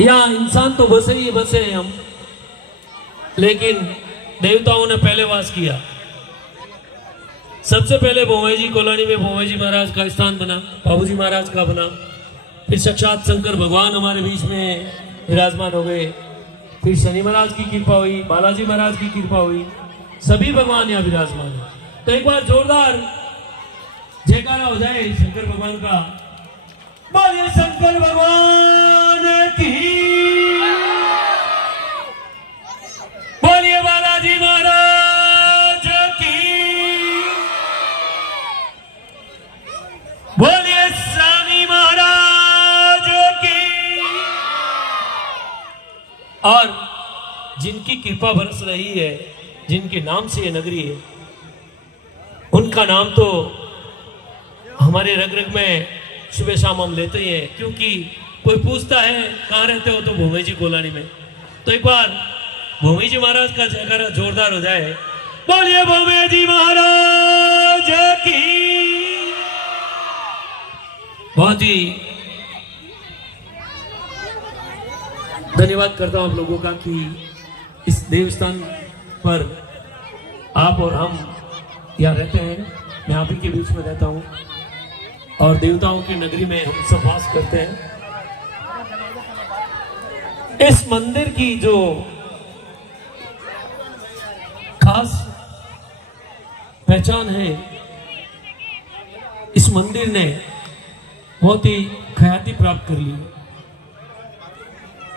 यहाँ इंसान तो बसे ही बसे हैं हम, लेकिन देवताओं ने पहले वास किया। सबसे पहले भोमे जी कॉलोनी में भोमे जी महाराज का स्थान बना, बाबूजी महाराज का बना। फिर साक्षात शंकर भगवान हमारे बीच में विराजमान हो गए। फिर शनि महाराज की कृपा हुई, बालाजी महाराज की कृपा हुई, सभी भगवान यहाँ विराजमान है। तो एक बार जोरदार जयकारा हो जाए शंकर भगवान का। बोलिए शंकर भगवान की, बोलिए बालाजी महाराज की, बोलिए स्वामी महाराज की। और जिनकी कृपा बरस रही है, जिनके नाम से ये नगरी है, उनका नाम तो हमारे रग रग में सुबह शाम हम लेते ही हैं। क्योंकि कोई पूछता है कहाँ रहते हो, तो भोमे जी कॉलोनी में। तो एक बार भोमे जी महाराज का जयकारा जोरदार हो जाए। बोलिए भोमे जी महाराज की। बहुत ही धन्यवाद करता हूं आप लोगों का कि इस देवस्थान पर आप और हम यहाँ रहते हैं। मैं आप ही के बीच में रहता हूँ और देवताओं की नगरी में हम सब वास करते हैं। इस मंदिर की जो खास पहचान है, इस मंदिर ने बहुत ही ख्याति प्राप्त कर ली।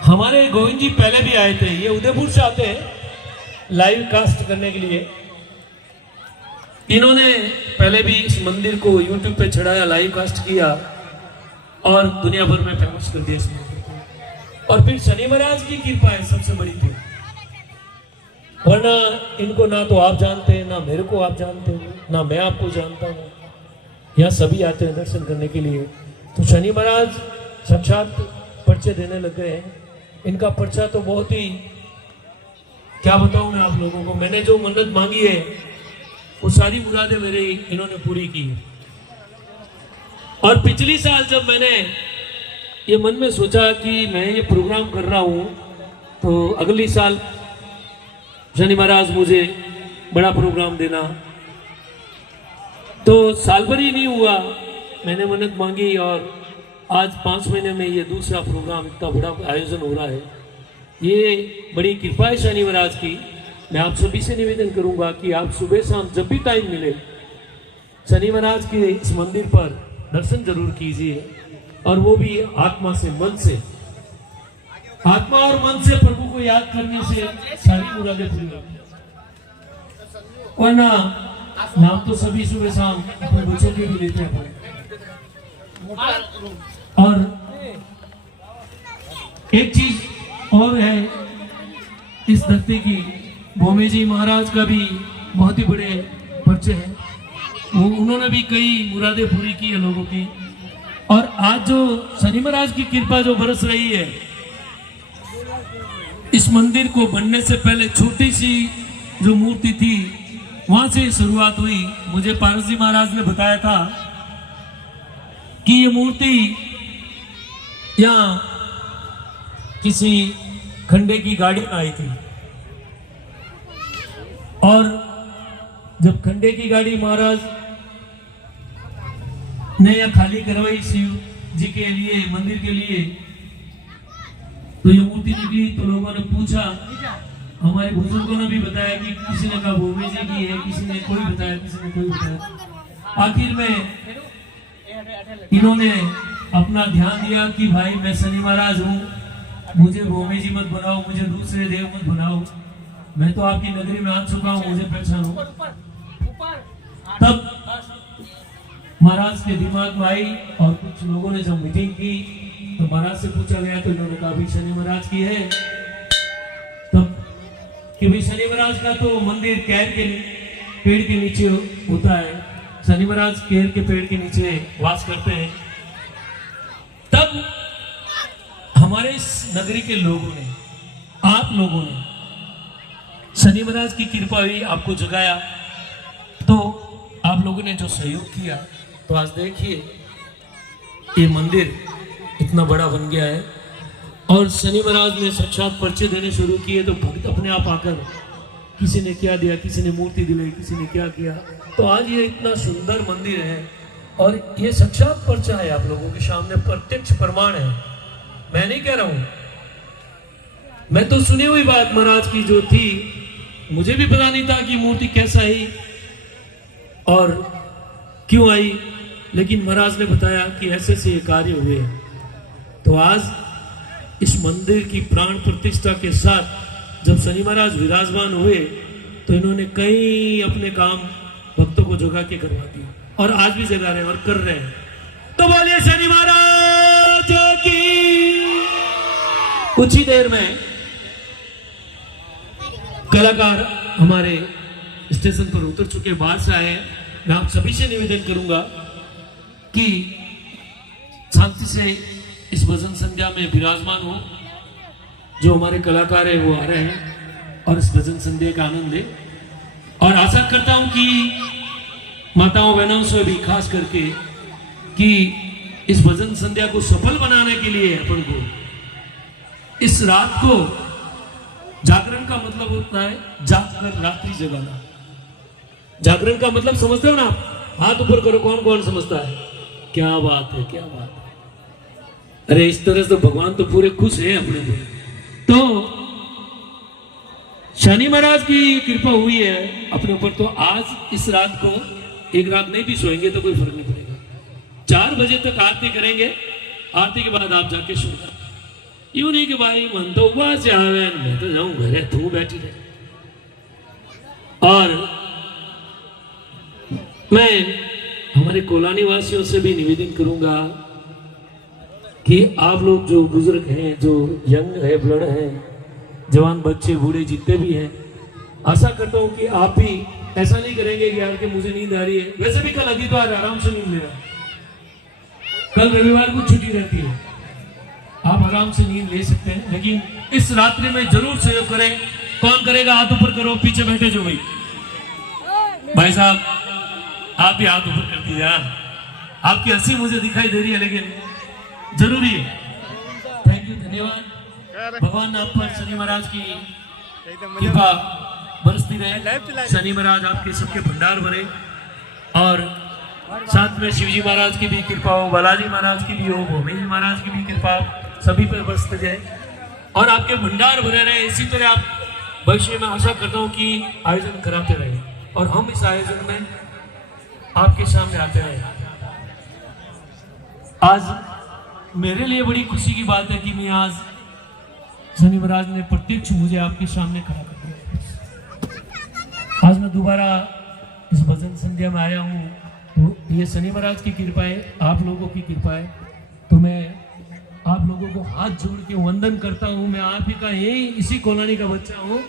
हमारे गोविंद जी पहले भी आए थे, ये उदयपुर से आते हैं लाइव कास्ट करने के लिए। इन्होंने पहले भी इस मंदिर को YouTube पे चढ़ाया, लाइव कास्ट किया और दुनिया भर में फेमस कर दिया इस मंदिर को। और फिर शनि महाराज की कृपा है सबसे बड़ी थी, वरना इनको ना तो आप जानते हैं, ना मेरे को आप जानते हैं, ना मैं आपको जानता हूँ। यहाँ सभी आते हैं दर्शन करने के लिए। तो शनि महाराज साक्षात पर्चे देने लग गए हैं। इनका पर्चा तो बहुत ही, क्या बताऊं मैं आप लोगों को। मैंने जो मन्नत मांगी है वो सारी मुरादें मेरे इन्होंने पूरी की है। और पिछली साल जब मैंने ये मन में सोचा कि मैं ये प्रोग्राम कर रहा हूँ, तो अगली साल शनि महाराज मुझे बड़ा प्रोग्राम देना, तो साल भर ही नहीं हुआ मैंने मन्नत मांगी और आज 5 महीने में ये दूसरा प्रोग्राम इतना बड़ा आयोजन हो रहा है। ये बड़ी कृपा है शनि महाराज की। मैं आप सभी से निवेदन करूंगा कि आप सुबह शाम जब भी टाइम मिले शनि महाराज के इस मंदिर पर दर्शन जरूर कीजिए, और वो भी आत्मा से, मन से। आत्मा और मन से प्रभु को याद करने से सारी मुरादें पूरी होती हैं। वरना नाम तो सभी सुबह शाम अपने बच्चों के भी लेते हैं। और एक चीज और है इस धरती की, भोमे जी महाराज का भी बहुत ही बड़े पर्चे हैं। वो उन्होंने भी कई मुरादें पूरी की है लोगों की। और आज जो शनि महाराज की कृपा जो बरस रही है, इस मंदिर को बनने से पहले छोटी सी जो मूर्ति थी वहां से शुरुआत हुई। मुझे पारस जी महाराज ने बताया था कि ये मूर्ति यहाँ किसी खंडे की गाड़ी में आई थी, और जब खंडे की गाड़ी महाराज ने यह खाली करवाई शिव जी के लिए, मंदिर के लिए, तो ये मूर्ति निकली। तो लोगों ने पूछा, हमारे बुजुर्गों ने भी बताया कि किसी ने कहा भोमे जी की है, किसी ने कोई बताया, किसी ने कोई बताया। आखिर में इन्होंने अपना ध्यान दिया कि भाई मैं शनि महाराज हूँ, मुझे भोमे जी मत बनाओ, मुझे दूसरे देव मत बनाओ, मैं तो आपकी नगरी में आ चुका हूँ, मुझे पहचानो। तब महाराज के दिमाग में आई और कुछ लोगों ने जब मीटिंग की तो महाराज से पूछा गया, तो इन्होंने कहा भी शनि महाराज की है। तब कि भाई शनि महाराज का तो मंदिर कैर के पेड़ के नीचे होता है, शनि महाराज केर के पेड़ के नीचे वास करते हैं। तब हमारे इस नगरी के लोगों ने, आप लोगों ने शनि महाराज की कृपा हुई, आपको जगाया। तो आप लोगों ने जो सहयोग किया, तो आज देखिए ये मंदिर इतना बड़ा बन गया है। और शनि महाराज ने साक्षात पर्चे देने शुरू किए तो भक्त अपने आप आकर किसी ने क्या दिया, किसी ने मूर्ति दिलाई, किसी ने क्या किया। तो आज ये इतना सुंदर मंदिर है और ये साक्षात पर्चा है, आप लोगों के सामने प्रत्यक्ष प्रमाण है। मैं नहीं कह रहा हूं, मैं तो सुनी हुई बात महाराज की जो थी, मुझे भी पता नहीं था कि मूर्ति कैसा आई और क्यों आई, लेकिन महाराज ने बताया कि ऐसे से ये कार्य हुए। तो आज इस मंदिर की प्राण प्रतिष्ठा के साथ जब शनि महाराज विराजमान हुए तो इन्होंने कई अपने काम भक्तों को जगा के करवा दिए और आज भी जगा रहे हैं और कर रहे हैं। तो बोलिए शनि महाराज की। कुछ ही देर में कलाकार हमारे स्टेशन पर उतर चुके, बाहर से आए हैं। मैं आप सभी से निवेदन करूंगा कि शांति से इस भजन संध्या में विराजमान हो। जो हमारे कलाकार है वो आ रहे हैं और इस भजन संध्या का आनंद ले। और आशा करता हूं कि माताओं बहनों से भी खास करके कि इस भजन संध्या को सफल बनाने के लिए अपन को इस रात को, जागरण का मतलब होता है जागकर रात्रि जगाना। जागरण का मतलब समझते हो ना आप? हाथ ऊपर करो, कौन कौन समझता है? क्या बात है, क्या बात है। अरे इस तरह से तो भगवान तो पूरे खुश है अपने को। तो शनि महाराज की कृपा हुई है अपने ऊपर। तो आज इस रात को एक रात नहीं भी सोएंगे तो कोई फर्क नहीं पड़ेगा। 4 बजे तक आरती करेंगे, आरती के बाद आप जाके सो जाओ। यूं नहीं कि भाई मन तो हुआ से आवे, मैं तो जाऊं घरे, तू बैठी रहे। और मैं हमारे कोलानी वासियों से भी निवेदन करूंगा कि आप लोग जो बुजुर्ग हैं, जो यंग है, ब्लड है, जवान बच्चे बूढ़े जितने भी हैं, आशा करता हूं कि आप भी ऐसा नहीं करेंगे कि यार कि मुझे नींद आ रही है। वैसे भी कल आदित्यवार आराम से नींद लेना, कल रविवार को छुट्टी रहती है, आप आराम से नींद ले सकते हैं। लेकिन इस रात्रि में जरूर सहयोग करें। कौन करेगा? हाथ ऊपर करो, पीछे बैठे जो भाई साहब आप भी हाथ ऊपर कर दीजिए। आपकी हंसी मुझे दिखाई दे रही है लेकिन जरूरी है। थैंक यू, धन्यवाद। भगवान आप पर शनि महाराज की कृपा बरसती रहे। शनि महाराज आपके सबके भंडार भरे और साथ में शिवजी महाराज की भी कृपा हो, बालाजी महाराज की भी हो, भूमि जी महाराज की भी कृपा सभी पर बरसते जाए और आपके भंडार भरे रहे। इसी तरह आप भविष्य में आशा करता हूँ कि आयोजन कराते रहे और हम इस आयोजन में आपके सामने आते रहे। आज मेरे लिए बड़ी खुशी की बात है कि मैं आज शनि महाराज ने प्रत्यक्ष मुझे आपके सामने खड़ा कर दिया। आज मैं दोबारा इस भजन संध्या में आया हूँ तो ये शनि महाराज की कृपा है, आप लोगों की कृपा है। तो मैं आप लोगों को हाथ जोड़ के वंदन करता हूँ। मैं आप ही का यही इसी कॉलोनी का बच्चा हूँ,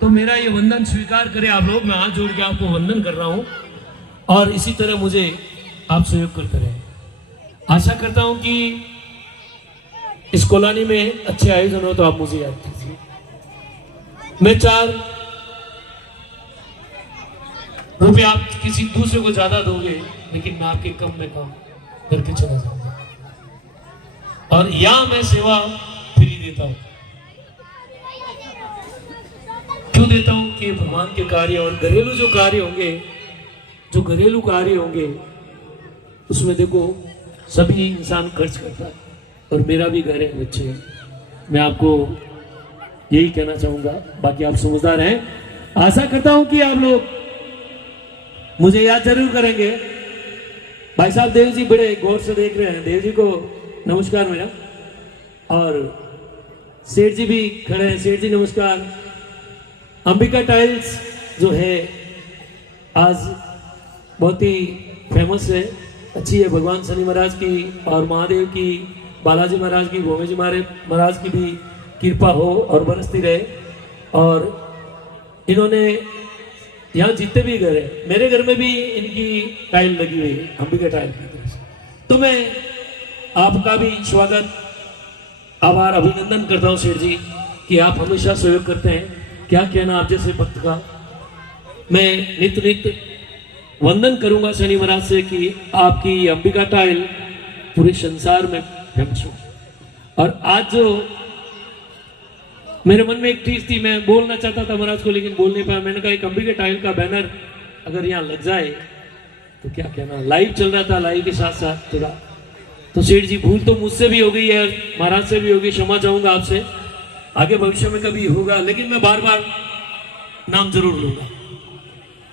तो मेरा ये वंदन स्वीकार करें आप लोग। मैं हाथ जोड़ के आपको वंदन कर रहा हूँ और इसी तरह मुझे आप सहयोग करते रहे। आशा करता हूं कि इस कॉलोनी में अच्छे आयोजन हो तो आप मुझे याद कीजिए। मैं 4 रुपये आप किसी दूसरे को ज्यादा दोगे लेकिन मैं आपके कम में काम करके चला जाऊंगा और यहां मैं सेवा फ्री देता हूं। क्यों देता हूं? कि भगवान के कार्य और घरेलू जो कार्य होंगे, जो घरेलू कार्य होंगे उसमें देखो सभी इंसान खर्च करता है और मेरा भी घर है, बच्चे हैं। मैं आपको यही कहना चाहूंगा, बाकी आप समझदार हैं। आशा करता हूं कि आप लोग मुझे याद जरूर करेंगे। भाई साहब देव जी बड़े गौर से देख रहे हैं, देव जी को नमस्कार मेरा। और सेठ जी भी खड़े हैं, सेठ जी नमस्कार। अंबिका टाइल्स जो है आज बहुत ही फेमस है, अच्छी है। भगवान शनि महाराज की और महादेव की, बालाजी महाराज की, भोमे जी महाराज की भी कृपा हो और बरसती रहे। और इन्होंने यहाँ जितने भी घर है, मेरे घर में भी इनकी टाइल लगी हुई है, अंबिका टाइल की तरफ से। तो मैं आपका भी स्वागत, आभार, अभिनंदन करता हूँ सेठ जी कि आप हमेशा सहयोग करते हैं। क्या कहना आप जैसे भक्त का। मैं नित्य वंदन करूंगा शनि महाराज से कि आपकी अंबिका टाइल पूरे संसार में फेमस हो। और आज जो मेरे मन में एक चीज थी, मैं बोलना चाहता था महाराज को लेकिन बोल नहीं पाया। मैंने कहा एक अंबिका टाइल का बैनर अगर यहाँ लग जाए तो क्या कहना। लाइव चल रहा था, लाइव के साथ साथ थोड़ा तो सेठ जी भूल तो मुझसे भी हो गई है, महाराज से भी होगी, क्षमा चाहूंगा आपसे। आगे भविष्य में कभी होगा लेकिन मैं बार बार नाम जरूर लूंगा।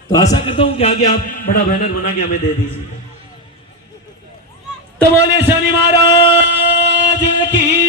तो आशा करता हूं कि आगे आप बड़ा बैनर बना के हमें दे दीजिए। तो बोले शनि महाराज की